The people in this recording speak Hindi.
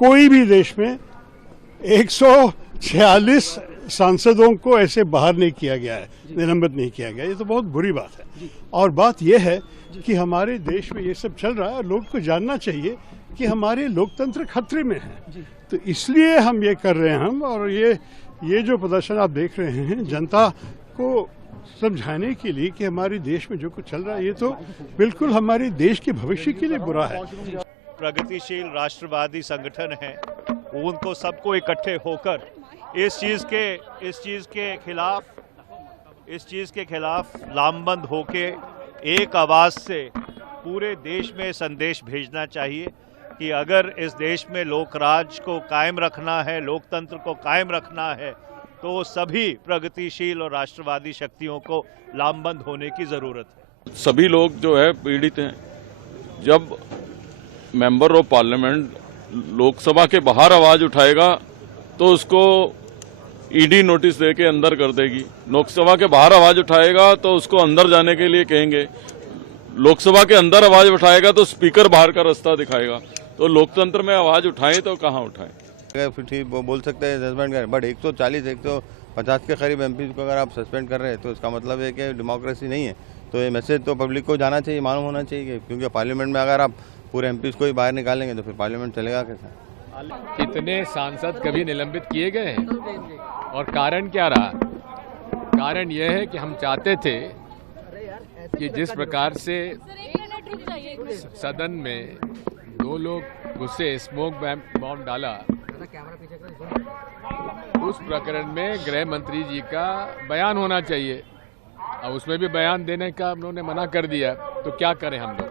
कोई भी देश में 146 सांसदों को ऐसे बाहर नहीं किया गया है, निलंबित नहीं किया गया। ये तो बहुत बुरी बात है। और बात यह है कि हमारे देश में ये सब चल रहा है और लोगों को जानना चाहिए कि हमारे लोकतंत्र खतरे में है। तो इसलिए हम ये कर रहे हैं और ये जो प्रदर्शन आप देख रहे हैं जनता को समझाने के लिए कि हमारे देश में जो कुछ चल रहा है ये तो बिल्कुल हमारे देश के भविष्य के लिए बुरा है। प्रगतिशील राष्ट्रवादी संगठन है, उनको सबको इकट्ठे होकर इस चीज के खिलाफ लामबंद होके एक आवाज से पूरे देश में संदेश भेजना चाहिए कि अगर इस देश में लोकराज को कायम रखना है, लोकतंत्र को कायम रखना है, तो सभी प्रगतिशील और राष्ट्रवादी शक्तियों को लामबंद होने की जरूरत है। सभी लोग जो है पीड़ित हैं। जब मेंबर ऑफ पार्लियामेंट लोकसभा के बाहर आवाज उठाएगा तो उसको ईडी नोटिस देके अंदर कर देगी। लोकसभा के बाहर आवाज उठाएगा तो उसको अंदर जाने के लिए कहेंगे। लोकसभा के अंदर आवाज उठाएगा तो स्पीकर बाहर का रास्ता दिखाएगा। तो लोकतंत्र में आवाज उठाएं तो कहाँ उठाएं? फिर ठीक बोल सकते हैं सस्पेंड करें, बट 140 150 के करीब एमपी को अगर आप सस्पेंड कर रहे हैं तो इसका मतलब है कि डेमोक्रेसी नहीं है। तो ये मैसेज तो पब्लिक को जाना चाहिए, मालूम होना चाहिए, क्योंकि पार्लियामेंट में अगर आप पूरे एमपी को ही बाहर निकालेंगे तो फिर पार्लियामेंट चलेगा कैसे? कितने सांसद कभी निलंबित किए गए हैं और कारण क्या रहा? कारण यह है कि हम चाहते थे कि जिस प्रकार से सदन में 2 लोग घुसे, स्मोक बॉम्ब डाला, उस प्रकरण में गृह मंत्री जी का बयान होना चाहिए। अब उसमें भी बयान देने का उन्होंने मना कर दिया, तो क्या करें हम लोग?